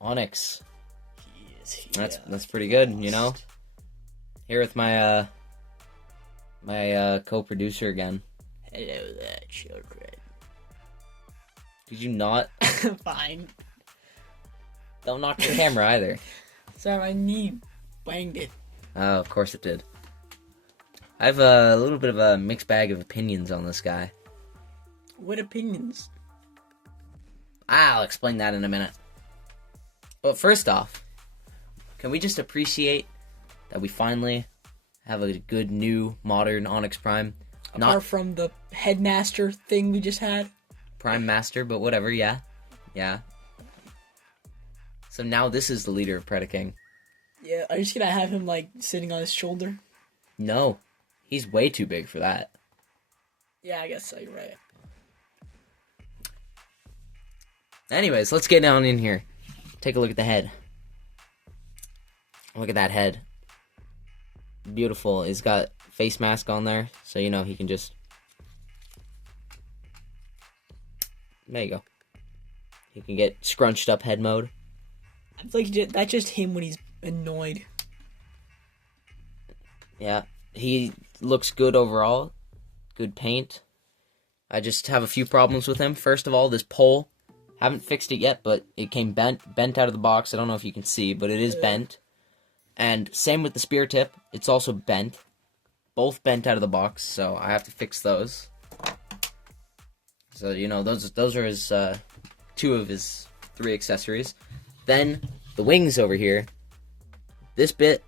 Onyx. He That's pretty good, you know. Here with my co-producer again. Hello there, children. Did you not? Fine. Don't knock the camera either. Sorry, my knee banged it. Oh, of course it did. I have a little bit of a mixed bag of opinions on this guy. What opinions? I'll explain that in a minute. But first off, can we just appreciate that we finally have a good new modern Onyx Prime? Apart from the headmaster thing we just had. Prime Master, but whatever, yeah. Yeah. So now this is the leader of Predaking. Yeah, are you just gonna have him, like, sitting on his shoulder? No. He's way too big for that. Yeah, I guess so, you're right. Anyways, let's get down in here. Take a look at the head. Look at that head. Beautiful. He's got face mask on there, so you know he can just... There you go. He can get scrunched up head mode. I feel like that's just him when he's annoyed. Yeah, he looks good overall. Good paint. I just have a few problems with him. First of all, this pole. Haven't fixed it yet, but it came bent out of the box. I don't know if you can see, but it is bent. And same with the spear tip. It's also bent. Both bent out of the box, so I have to fix those. So, you know, those are his two of his 3 accessories. Then the wings over here. This bit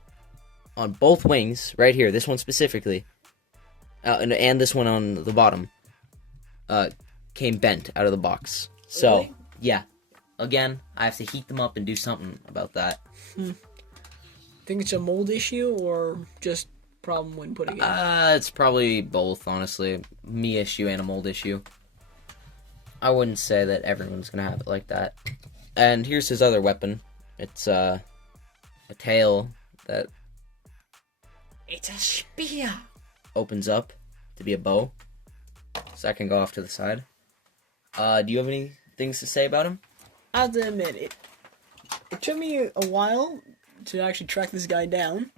on both wings, right here, this one specifically, and this one on the bottom, came bent out of the box. So, Really? yeah. Again, I have to heat them up and do something about that. Think it's a mold issue or just problem when putting it? It's probably both, honestly. Me issue and a mold issue. I wouldn't say that everyone's gonna have it like that. And here's his other weapon. It's a tail that It's a spear. opens up to be a bow. So that can go off to the side. Do you have any things to say about him? I have to admit, it took me a while to actually track this guy down.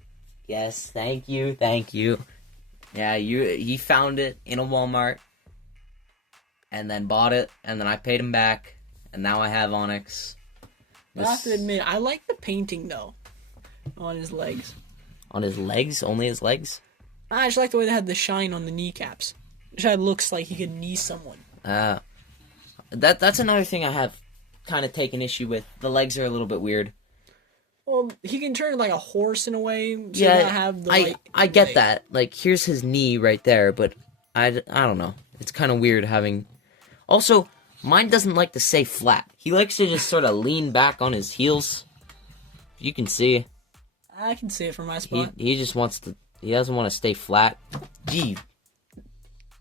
Yes, thank you. Yeah, he found it in a Walmart, and then bought it, and then I paid him back, and now I have Onyx. I have to admit, I like the painting, though, on his legs. On his legs? Only his legs? I just like the way they had the shine on the kneecaps. It just looks like he could knee someone. That's another thing I have kind of taken issue with. The legs are a little bit weird. Well, he can turn like a horse in a way. So Yeah, not have the I get that. Like, here's his knee right there, but I don't know. It's kind of weird having... Also, mine doesn't like to stay flat. He likes to just sort of lean back on his heels. You can see. I can see it from my spot. He just wants to... He doesn't want to stay flat. Gee.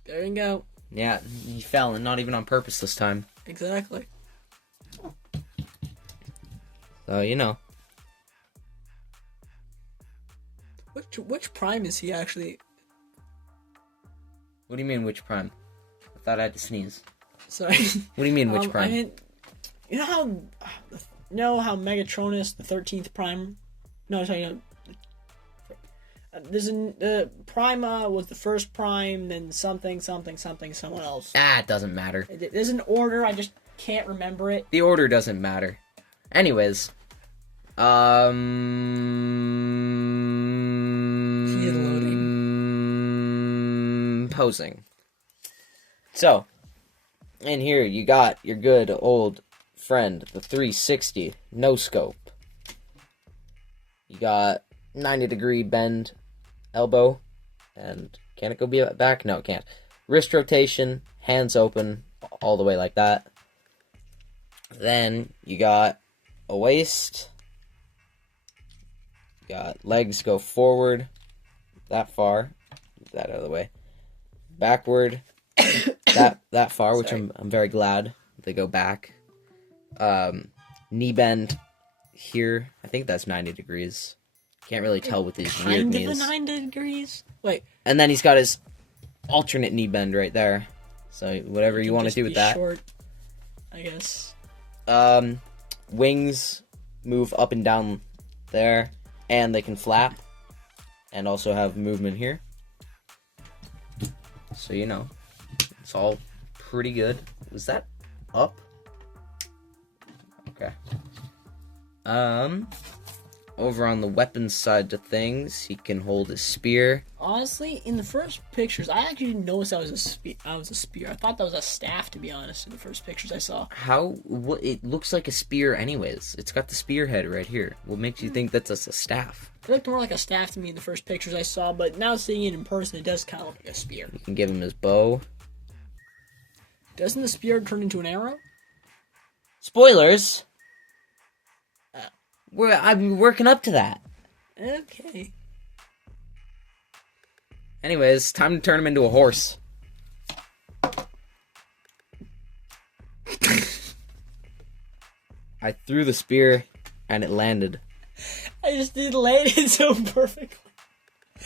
There you go. Yeah, he fell, and not even on purpose this time. Exactly. So, you know. Which prime is he actually? What do you mean, which prime? I thought I had to sneeze. Sorry. What do you mean, which prime? I mean, you know how Megatronus, the 13th prime? No, sorry, no. The Prima was the first prime, then something, someone else. It doesn't matter. There's an order, I just can't remember it. The order doesn't matter. Anyways. He is loading. Posing. So, in here you got your good old friend, the 360 no scope. You got 90-degree bend elbow, and can it go back? No, it can't. Wrist rotation, hands open, all the way like that. Then you got a waist. You got legs go forward that far. Move that out of the way. Backward that far, which I'm very glad they go back. Knee bend here. I think that's 90 degrees. Can't really tell with his weird Kind of knees. a 90 degrees. Wait. And then he's got his alternate knee bend right there. So whatever you want to do with that. Short, I guess. Wings move up and down there, and they can flap, and also have movement here. So you know, it's all pretty good. Was that up? Okay. Over on the weapons side of things, he can hold a spear. Honestly, in the first pictures, I actually didn't notice that was a spear. I thought that was a staff, to be honest, in the first pictures I saw. What? It looks like a spear anyways. It's got the spearhead right here. What makes you think that's a staff? It looked more like a staff to me in the first pictures I saw, but now seeing it in person, it does kind of look like a spear. You can give him his bow. Doesn't the spear turn into an arrow? Spoilers! I'm working up to that. Okay. Anyways, time to turn him into a horse. I threw the spear, and it landed. I just did land it so perfectly.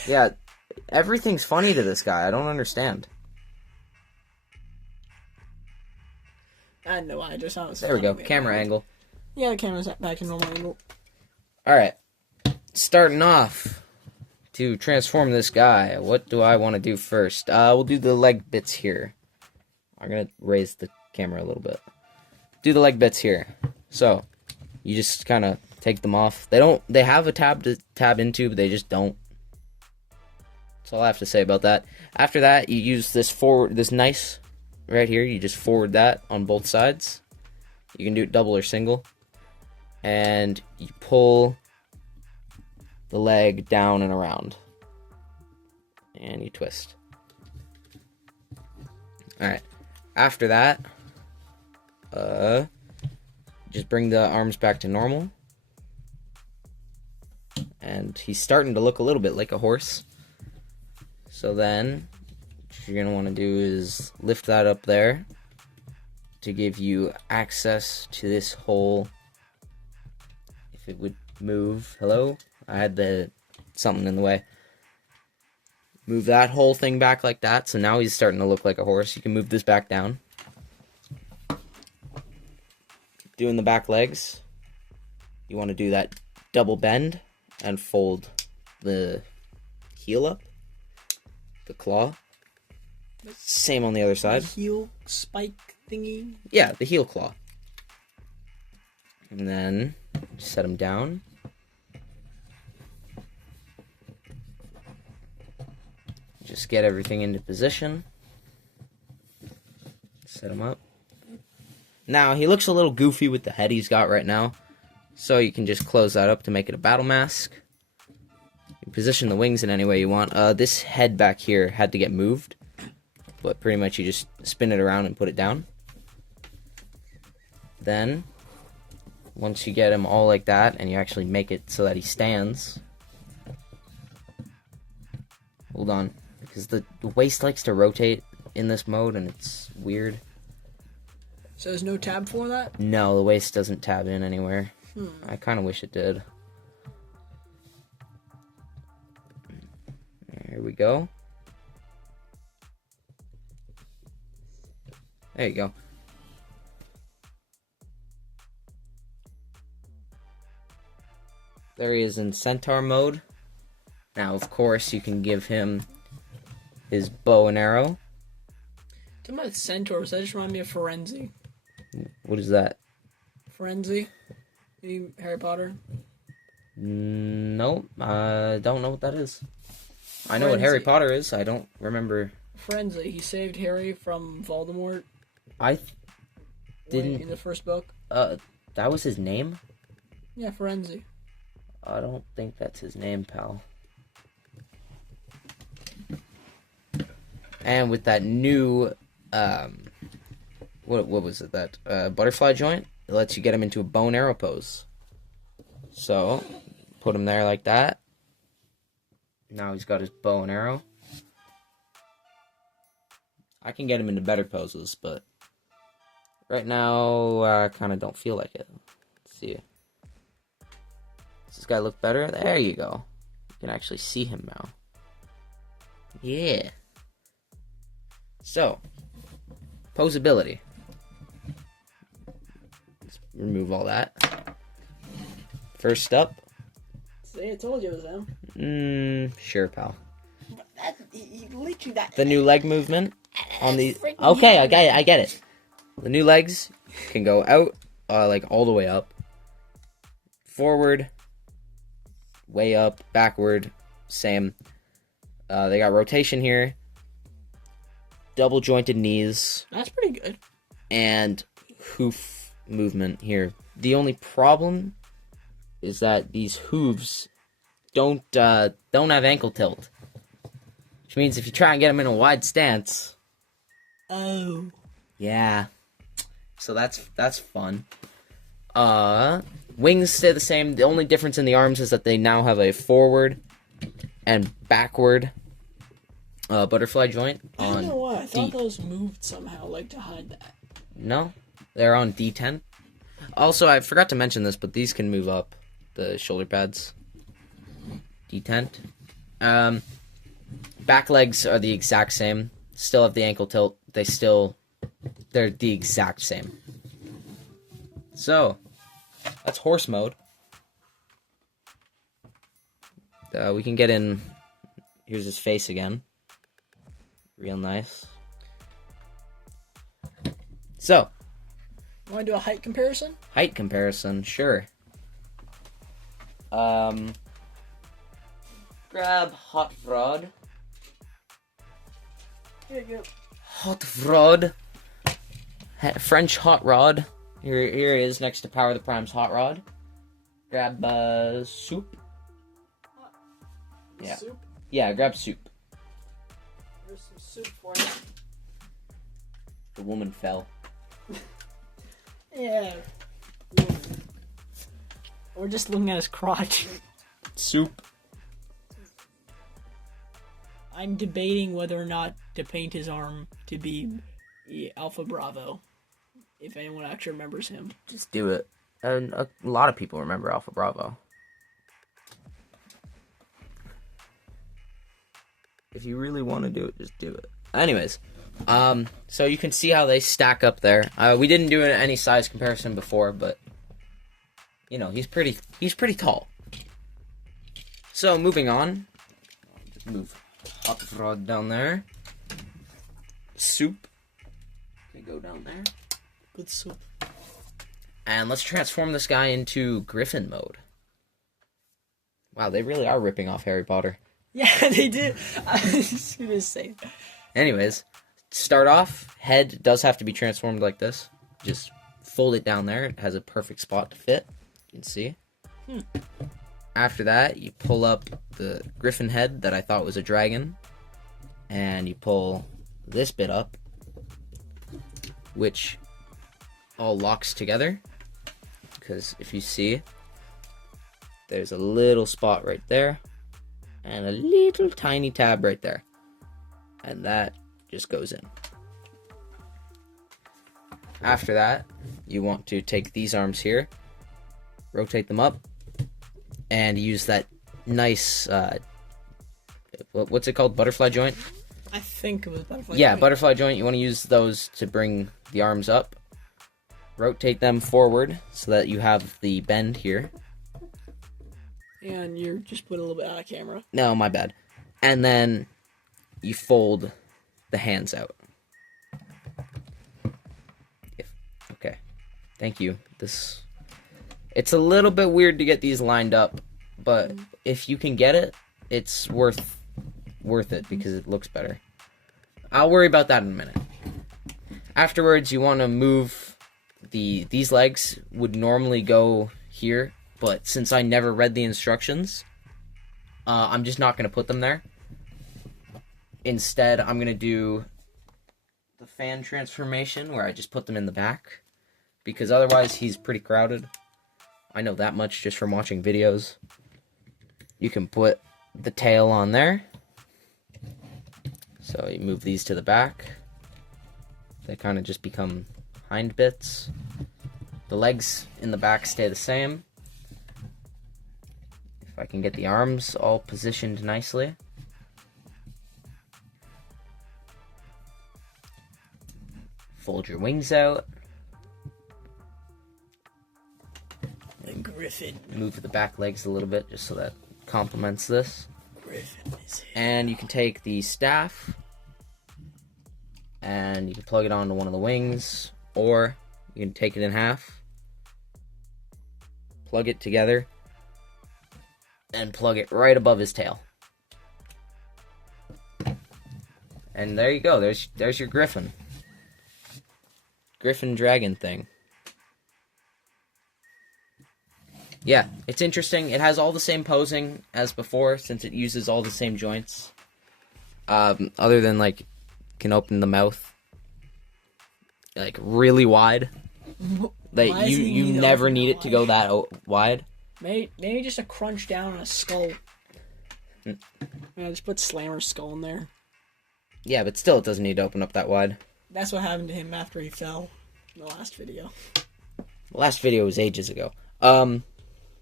Yeah, everything's funny to this guy. I don't understand. I know, I just thought it was There we go. funny. Camera angle. Yeah, the camera's back in normal angle. Alright. Starting off. To transform this guy, what do I want to do first? We'll do the leg bits here. I'm going to raise the camera a little bit. Do the leg bits here. So, you just kind of take them off. They have a tab to tab into, but they just don't. That's all I have to say about that. After that, you use this nice right here. You just forward that on both sides. You can do it double or single. And you pull the leg down and around. And you twist. Alright. After that, just bring the arms back to normal. And he's starting to look a little bit like a horse. So then, what you're going to want to do is lift that up there to give you access to this hole. If it would move. Hello? I had something in the way. Move that whole thing back like that. So now he's starting to look like a horse. You can move this back down. Doing the back legs. You want to do that double bend and fold the heel up. The claw. Same on the other side. The heel spike thingy. Yeah, the heel claw. And then set him down. Just get everything into position. Set him up. Now, he looks a little goofy with the head he's got right now. So you can just close that up to make it a battle mask. You position the wings in any way you want. This head back here had to get moved. But pretty much you just spin it around and put it down. Then, once you get him all like that, and you actually make it so that he stands. Hold on. Because the waist likes to rotate in this mode, and it's weird. So there's no tab for that? No, the waist doesn't tab in anywhere. I kind of wish it did. There we go. There you go. There he is in centaur mode. Now, of course, you can give him his bow and arrow. Talking about centaurs, that just reminded me of Forenzy. What is that? Forenzy? Harry Potter? Nope, I don't know what that is. I know what Harry Potter is. I don't remember. Forenzy. He saved Harry from Voldemort. Didn't in the first book. That was his name? Yeah, Forenzy. I don't think that's his name, pal. And with that new, what was it? That butterfly joint, it lets you get him into a bow and arrow pose. So, put him there like that. Now he's got his bow and arrow. I can get him into better poses, but right now I kind of don't feel like it. Let's see. this guy look better? There you go. You can actually see him now. Yeah. So, posability. Let's remove all that. First up. See, I told you it was him. Sure, pal. Literally that. The new leg movement on the. Okay, I get it. The new legs can go out, like all the way up, forward, way up, backward, same. They got rotation here, double jointed knees. That's pretty good. And hoof movement here. The only problem is that these hooves don't have ankle tilt, which means if you try and get them in a wide stance. Oh. Yeah. So that's fun. Wings stay the same. The only difference in the arms is that they now have a forward and backward butterfly joint on. I don't know why. I thought those moved somehow, like to hide that. No, they're on D10. Also, I forgot to mention this, but these can move up, the shoulder pads. D10. Back legs are the exact same. Still have the ankle tilt. They're the exact same. So, that's horse mode. We can get in. Here's his face again. Real nice. So, Want to do a height comparison? height comparison, sure. Grab hot rod. Here you go. Hot rod. French hot rod. Here it is next to Power the Prime's hot rod. Grab soup. Yeah. Soup? Yeah, grab soup. There's some soup for you. The woman fell. Yeah. We're just looking at his crotch. Soup. I'm debating whether or not to paint his arm to be Alpha Bravo. If anyone actually remembers him. Just do it. And a lot of people remember Alpha Bravo. If you really want to do it, just do it. Anyways, so you can see how they stack up there. We didn't do any size comparison before, but you know, he's pretty tall. So moving on, just move hot rod down there. Soup can go down there. Good soup. And let's transform this guy into Griffin mode. Wow, they really are ripping off Harry Potter. Yeah, they did. I was just gonna say. Anyways, start off, head does have to be transformed like this. Just fold it down there. It has a perfect spot to fit. You can see. After that, you pull up the griffin head that I thought was a dragon. And you pull this bit up, which all locks together. Because if you see, there's a little spot right there. And a little tiny tab right there. And that just goes in. After that, you want to take these arms here, rotate them up, and use that nice, what's it called? Butterfly joint? I think it was butterfly. Yeah, joint. butterfly joint. You want to use those to bring the arms up. Rotate them forward so that you have the bend here. And you're just put a little bit out of camera. No, my bad. And then you fold the hands out. Okay. Thank you. It's a little bit weird to get these lined up, but if you can get it, it's worth it because it looks better. I'll worry about that in a minute. Afterwards, you want to move these legs would normally go here, but since I never read the instructions, I'm just not going to put them there. Instead, I'm going to do the fan transformation where I just put them in the back, because otherwise he's pretty crowded. I know that much just from watching videos. You can put the tail on there. So you move these to the back. They kind of just become hind bits. The legs in the back stay the same. I can get the arms all positioned nicely. Fold your wings out. And Griffin. Move the back legs a little bit just so that complements this. Griffin is here. And you can take the staff and you can plug it onto one of the wings, or you can take it in half, plug it together, and plug it right above his tail. And there you go. There's your Griffin. Griffin dragon thing. Yeah, it's interesting. It has all the same posing as before, since it uses all the same joints. Other than, like, can open the mouth, like, really wide. Like, you never need it to go that wide. Maybe just a crunch down on a skull. Just put Slammer's skull in there. Yeah, but still, it doesn't need to open up that wide. That's what happened to him after he fell in the last video. The last video was ages ago.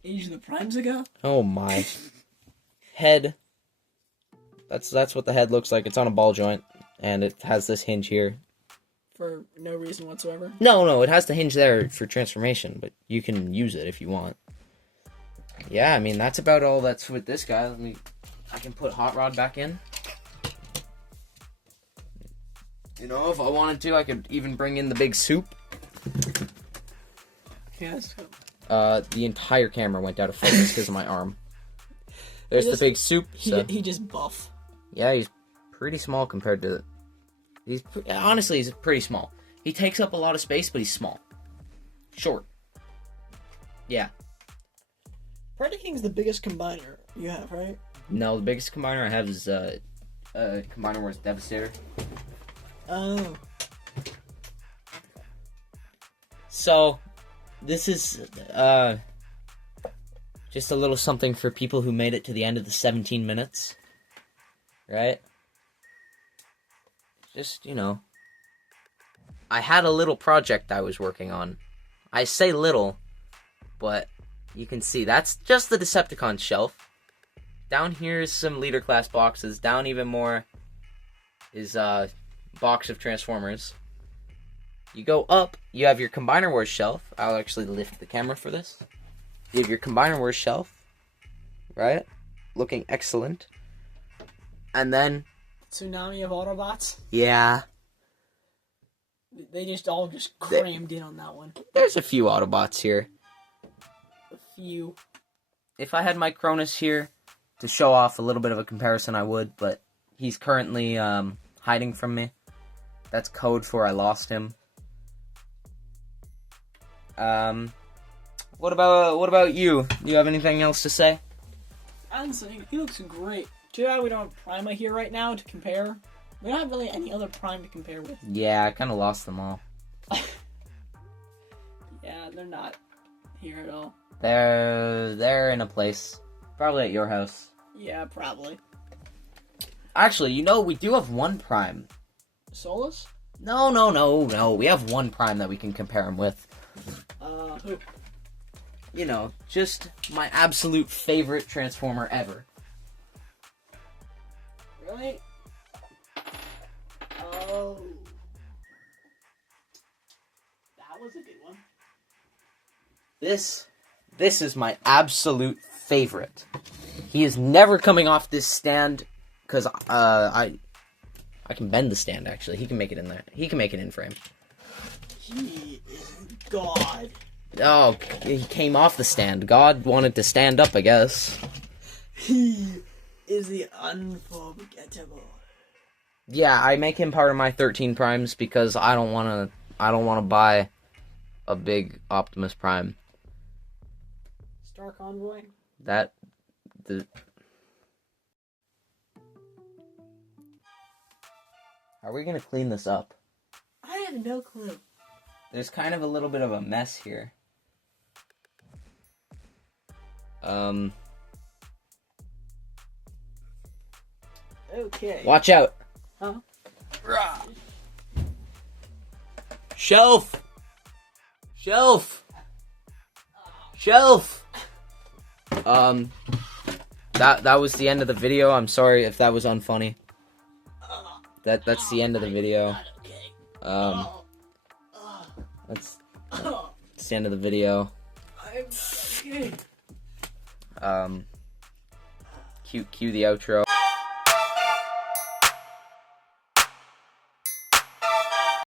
Age of the Primes ago? Oh my. Head. That's what the head looks like. It's on a ball joint, and it has this hinge here. For no reason whatsoever? No, it has the hinge there for transformation, but you can use it if you want. Yeah, I mean, that's about all that's with this guy. I can put Hot Rod back in. You know, if I wanted to, I could even bring in the big soup. Yes. The entire camera went out of focus because of my arm. There's the big soup. He just buff. Yeah, he's pretty small compared to... Honestly, he's pretty small. He takes up a lot of space, but he's small. Short. Yeah. Predator King's the biggest combiner you have, right? No, the biggest combiner I have is Combiner Wars Devastator. Oh. So, this is just a little something for people who made it to the end of the 17 minutes. Right? Just, you know. I had a little project I was working on. I say little, but you can see that's just the Decepticon shelf. Down here is some leader class boxes. Down even more is a box of Transformers. You go up, you have your Combiner Wars shelf. I'll actually lift the camera for this. You have your Combiner Wars shelf, right? Looking excellent. And then... Tsunami of Autobots? Yeah. They just all crammed in on that one. There's a few Autobots here. A few. If I had my Cronus here to show off a little bit of a comparison, I would, but he's currently hiding from me. That's code for I lost him. What about you? Do you have anything else to say? I'm saying he looks great. Too bad we don't have Prima here right now to compare. We don't have really any other Prime to compare with. Yeah, I kind of lost them all. Yeah, they're not here at all. They're in a place. Probably at your house. Yeah, probably. Actually, you know, we do have one Prime. Solus? No. We have one Prime that we can compare him with. Who? You know, just my absolute favorite Transformer ever. Really? Oh. That was a good one. This is my absolute favorite. He is never coming off this stand because I can bend the stand. Actually, he can make it in there. He can make it in frame. He is God. Oh, he came off the stand. God wanted to stand up, I guess. He is the unforgettable. Yeah, I make him part of my 13 primes because I don't want to buy a big Optimus Prime. Star Convoy? Are we going to clean this up? I have no clue. There's kind of a little bit of a mess here. Okay. Watch out. Huh? Shelf. that was the end of the video. I'm sorry if that was unfunny. That's the end of the video. That's the end of the video. Cue the outro.